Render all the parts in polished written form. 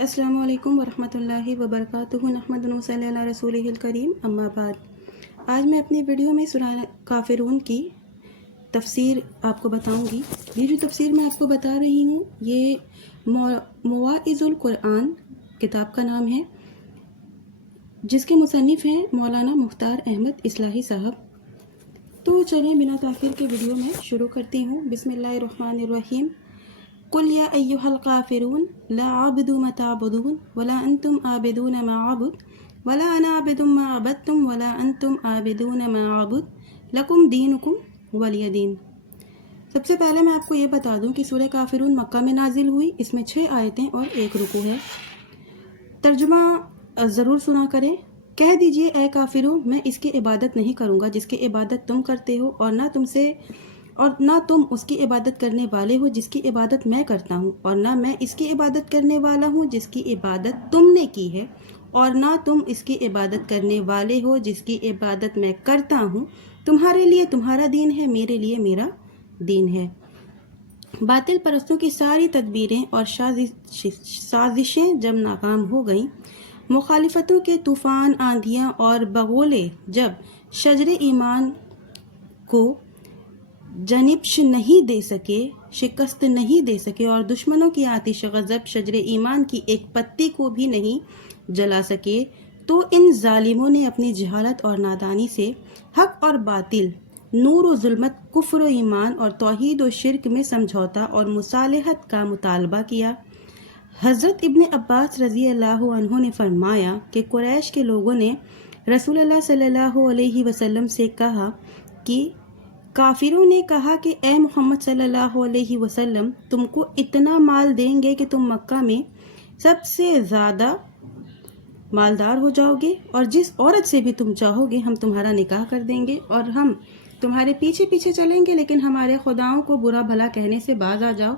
السلام علیکم ورحمۃ اللہ وبرکاتہ نحمدہ و صلی اللہ رسولہ الکریم اما بعد۔ آج میں اپنی ویڈیو میں سورہ کافرون کی تفسیر آپ کو بتاؤں گی۔ یہ جو تفسیر میں آپ کو بتا رہی ہوں یہ مواعظ القرآن کتاب کا نام ہے، جس کے مصنف ہیں مولانا مختار احمد اصلاحی صاحب۔ تو چلیں بنا تاخیر کے ویڈیو میں شروع کرتی ہوں۔ بسم اللہ الرحمن الرحیم۔ قل یا ایہا الکافرون لا اعبد ما تعبدون ولا انتم عابدون ما اعبد ولا انا عابد ما عبدتم ولا انتم عابدون ما اعبد لکم دینکم ولی دین۔ سب سے پہلے میں آپ کو یہ بتا دوں کہ سورہ کافرون مکہ میں نازل ہوئی، اس میں 6 آیتیں اور 1 رکوع ہے۔ ترجمہ ضرور سنا کریں۔ کہہ دیجئے اے کافروں، میں اس کی عبادت نہیں کروں گا جس کی عبادت تم کرتے ہو، اور نہ تم اس کی عبادت کرنے والے ہو جس کی عبادت میں کرتا ہوں، اور نہ میں اس کی عبادت کرنے والا ہوں جس کی عبادت تم نے کی ہے، اور نہ تم اس کی عبادت کرنے والے ہو جس کی عبادت میں کرتا ہوں۔ تمہارے لیے تمہارا دین ہے، میرے لیے میرا دین ہے۔ باطل پرستوں کی ساری تدبیریں اور سازشیں جب ناکام ہو گئیں، مخالفتوں کے طوفان، آندھیاں اور بغولے جب شجر ایمان کو جنبش نہیں دے سکے، شکست نہیں دے سکے، اور دشمنوں کی آتش غضب شجر ایمان کی ایک پتی کو بھی نہیں جلا سکے، تو ان ظالموں نے اپنی جہالت اور نادانی سے حق اور باطل، نور و ظلمت، کفر و ایمان اور توحید و شرک میں سمجھوتا اور مصالحت کا مطالبہ کیا۔ حضرت ابن عباس رضی اللہ عنہ نے فرمایا کہ قریش کے لوگوں نے رسول اللہ صلی اللہ علیہ وسلم سے کہا کہ کافروں نے کہا کہ اے محمد صلی اللہ علیہ وسلم، تم کو اتنا مال دیں گے کہ تم مکہ میں سب سے زیادہ مالدار ہو جاؤ گے، اور جس عورت سے بھی تم چاہو گے ہم تمہارا نکاح کر دیں گے، اور ہم تمہارے پیچھے پیچھے چلیں گے، لیکن ہمارے خداؤں کو برا بھلا کہنے سے باز آ جاؤ،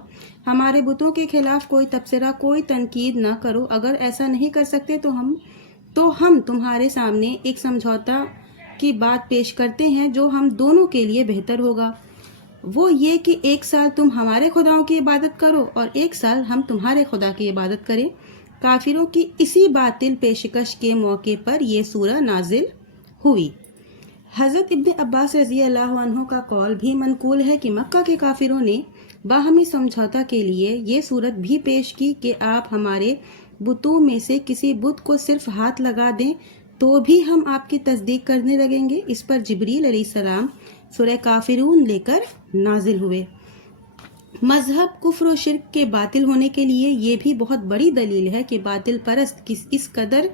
ہمارے بتوں کے خلاف کوئی تبصرہ، کوئی تنقید نہ کرو۔ اگر ایسا نہیں کر سکتے تو ہم تمہارے سامنے ایک سمجھوتا کی بات پیش کرتے ہیں جو ہم دونوں کے لیے بہتر ہوگا، وہ یہ کہ 1 سال تم ہمارے خداؤں کی عبادت کرو اور 1 سال ہم تمہارے خدا کی عبادت کریں۔ کافروں کی اسی باطل پیشکش کے موقع پر یہ سورہ نازل ہوئی۔ حضرت ابن عباس رضی اللہ عنہ کا قول بھی منقول ہے کہ مکہ کے کافروں نے باہمی سمجھوتا کے لیے یہ صورت بھی پیش کی کہ آپ ہمارے بتوں میں سے کسی بت کو صرف ہاتھ لگا دیں تو بھی ہم آپ کی تصدیق کرنے لگیں گے۔ اس پر جبریل علیہ السلام سورہ کافرون لے کر نازل ہوئے۔ مذہب کفر و شرک کے باطل ہونے کے لیے یہ بھی بہت بڑی دلیل ہے کہ باطل پرست اس قدر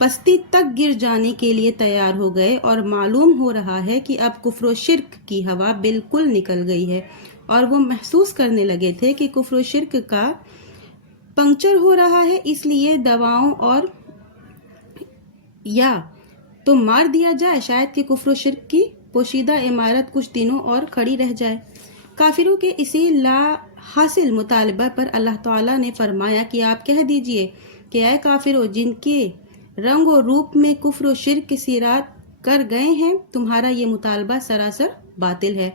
پستی تک گر جانے کے لیے تیار ہو گئے، اور معلوم ہو رہا ہے کہ اب کفر و شرک کی ہوا بالکل نکل گئی ہے، اور وہ محسوس کرنے لگے تھے کہ کفر و شرک کا پنکچر ہو رہا ہے، اس لیے دواؤں اور یا تو مار دیا جائے، شاید کہ کفر و شرک کی پوشیدہ عمارت کچھ دنوں اور کھڑی رہ جائے۔ کافروں کے اسی لا حاصل مطالبہ پر اللہ تعالیٰ نے فرمایا کہ آپ کہہ دیجئے کہ اے کافروں، جن کے رنگ و روپ میں کفر و شرک کی سیرات کر گئے ہیں، تمہارا یہ مطالبہ سراسر باطل ہے۔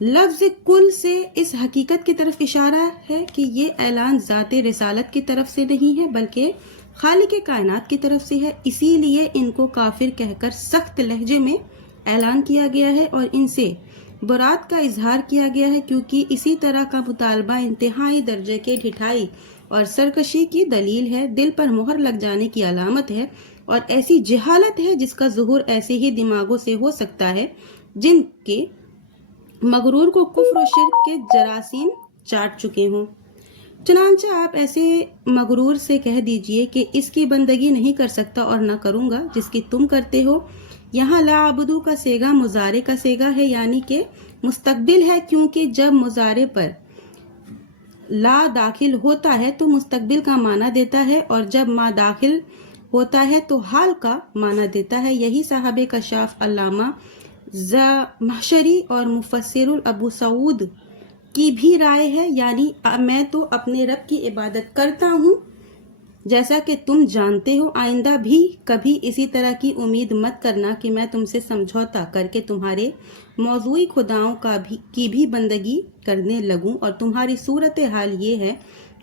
لفظ کل سے اس حقیقت کی طرف اشارہ ہے کہ یہ اعلان ذات رسالت کی طرف سے نہیں ہے بلکہ خالق کائنات کی طرف سے ہے، اسی لیے ان کو کافر کہہ کر سخت لہجے میں اعلان کیا گیا ہے اور ان سے برات کا اظہار کیا گیا ہے، کیونکہ اسی طرح کا مطالبہ انتہائی درجے کے ڈھٹائی اور سرکشی کی دلیل ہے، دل پر مہر لگ جانے کی علامت ہے، اور ایسی جہالت ہے جس کا ظہور ایسے ہی دماغوں سے ہو سکتا ہے جن کے مغرور کو کفر و شرک کے جراثیم چاٹ چکے ہوں۔ چنانچہ آپ ایسے مغرور سے کہہ دیجئے کہ اس کی بندگی نہیں کر سکتا اور نہ کروں گا جس کی تم کرتے ہو۔ یہاں لا عبدو کا صیغہ مضارع کا صیغہ ہے، یعنی کہ مستقبل ہے، کیونکہ جب مضارع پر لا داخل ہوتا ہے تو مستقبل کا معنی دیتا ہے، اور جب ما داخل ہوتا ہے تو حال کا معنی دیتا ہے۔ یہی صاحب کشاف علامہ زمخشری اور مفسر ابو سعود کی بھی رائے ہے، یعنی میں تو اپنے رب کی عبادت کرتا ہوں جیسا کہ تم جانتے ہو، آئندہ بھی کبھی اسی طرح کی امید مت کرنا کہ میں تم سے سمجھوتا کر کے تمہارے موضوعی خداؤں کی بھی بندگی کرنے لگوں، اور تمہاری صورت حال یہ ہے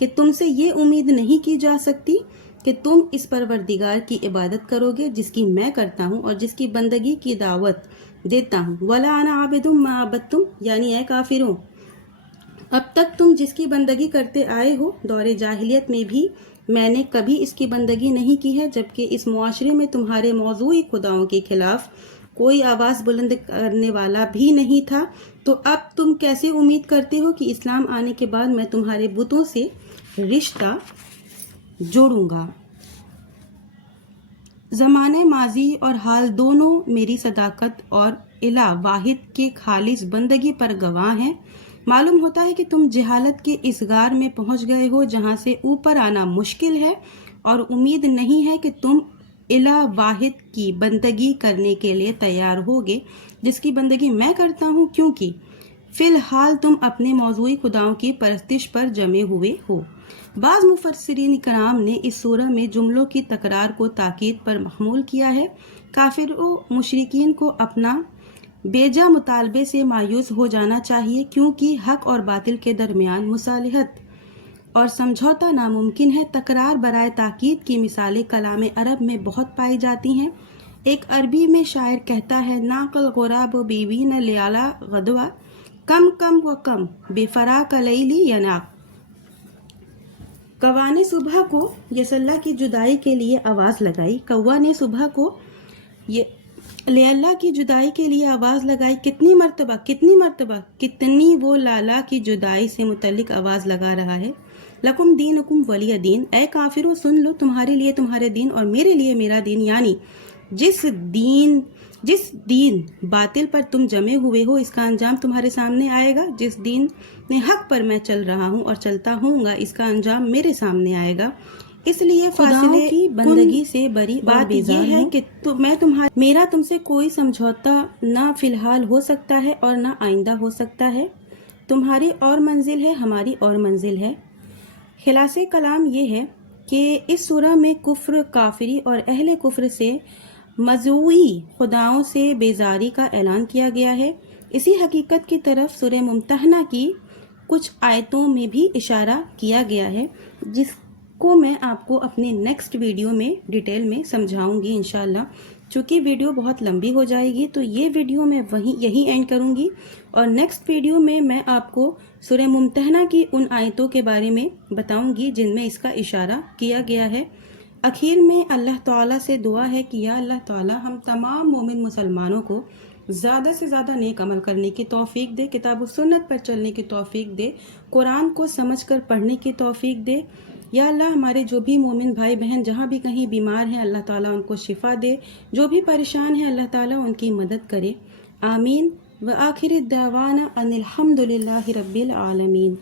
کہ تم سے یہ امید نہیں کی جا سکتی کہ تم اس پروردگار کی عبادت کرو گے جس کی میں کرتا ہوں اور جس کی بندگی کی دعوت دیتا ہوں. وَلَا أَنَا عَابِدٌ مَا عَبَدتُّمْ، یعنی اے کافروں، اب تک تم جس کی بندگی کرتے آئے ہو دور جاہلیت میں بھی میں نے کبھی اس کی بندگی نہیں کی ہے، جبکہ اس معاشرے میں تمہارے موضوعی خداؤں کے خلاف کوئی آواز بلند کرنے والا بھی نہیں تھا. تو اب تم کیسے امید کرتے ہو کہ اسلام آنے کے بعد میں تمہارے بتوں سے رشتہ جوڑوں گا؟ زمانے ماضی اور حال دونوں میری صداقت اور الہ واحد کے خالص بندگی پر گواہ ہیں. معلوم ہوتا ہے کہ تم جہالت کے اس غار میں پہنچ گئے ہو جہاں سے اوپر آنا مشکل ہے، اور امید نہیں ہے کہ تم الہ واحد کی بندگی کرنے کے لیے تیار ہوگے جس کی بندگی میں کرتا ہوں، کیونکہ فی الحال تم اپنے موضوعی خداؤں کی پرستش پر جمے ہوئے ہو. بعض مفسرین کرام نے اس سورہ میں جملوں کی تکرار کو تاکید پر محمول کیا ہے. کافر و مشرکین کو اپنا بیجا مطالبے سے مایوس ہو جانا چاہیے، کیونکہ حق اور باطل کے درمیان مصالحت اور سمجھوتا ناممکن ہے. تکرار برائے تاکید کی مثالیں کلام عرب میں بہت پائی جاتی ہیں. ایک عربی میں شاعر کہتا ہے، ناقل غراب بیوین لیالا غدوہ کم کم و کم بے فراق لیلی یناق. کوا نے صبح کو یساللہ کی جدائی کے لیے آواز لگائی. کوا نے صبح کو لیلا کی جدائی کے لیے آواز لگائی. کتنی مرتبہ کتنی وہ لالا کی جدائی سے متعلق آواز لگا رہا ہے. لکم دینکم ولی دین، اے کافرو سن لو، تمہارے لیے تمہارے دین اور میرے لیے میرا دین. یعنی جس دین باطل پر تم جمے ہوئے ہو اس کا انجام تمہارے سامنے آئے گا. جس دین حق پر میں چل رہا ہوں اور چلتا ہوں گا اس کا انجام میرے سامنے آئے گا. اس لیے فاصلے کی بندگی سے بری بات یہ ہے کہ میرا تم سے کوئی سمجھوتا نہ فی الحال ہو سکتا ہے اور نہ آئندہ ہو سکتا ہے. تمہاری اور منزل ہے، ہماری اور منزل ہے. خلاصے کلام یہ ہے کہ اس سورہ میں کفر، کافری اور اہل کفر سے موضوعی خداؤں سے بیزاری کا اعلان کیا گیا ہے. اسی حقیقت کی طرف سورہ ممتحنہ کی کچھ آیتوں میں بھی اشارہ کیا گیا ہے، جس کو میں آپ کو اپنے نیکسٹ ویڈیو میں ڈیٹیل میں سمجھاؤں گی انشاءاللہ. چونکہ ویڈیو بہت لمبی ہو جائے گی تو یہ ویڈیو میں یہی اینڈ کروں گی، اور نیکسٹ ویڈیو میں آپ کو سورہ ممتحنہ کی ان آیتوں کے بارے میں بتاؤں گی جن میں اس کا اشارہ کیا گیا ہے. آخر میں اللہ تعالیٰ سے دعا ہے کہ یا اللہ تعالیٰ ہم تمام مومن مسلمانوں کو زیادہ سے زیادہ نیک عمل کرنے کی توفیق دے، کتاب و سنت پر چلنے کی توفیق دے، قرآن کو سمجھ کر پڑھنے کی توفیق دے. یا اللہ ہمارے جو بھی مومن بھائی بہن جہاں بھی کہیں بیمار ہیں اللہ تعالیٰ ان کو شفا دے، جو بھی پریشان ہیں اللہ تعالیٰ ان کی مدد کرے. آمین. وآخر الدعوانا ان الحمد للہ رب العالمین.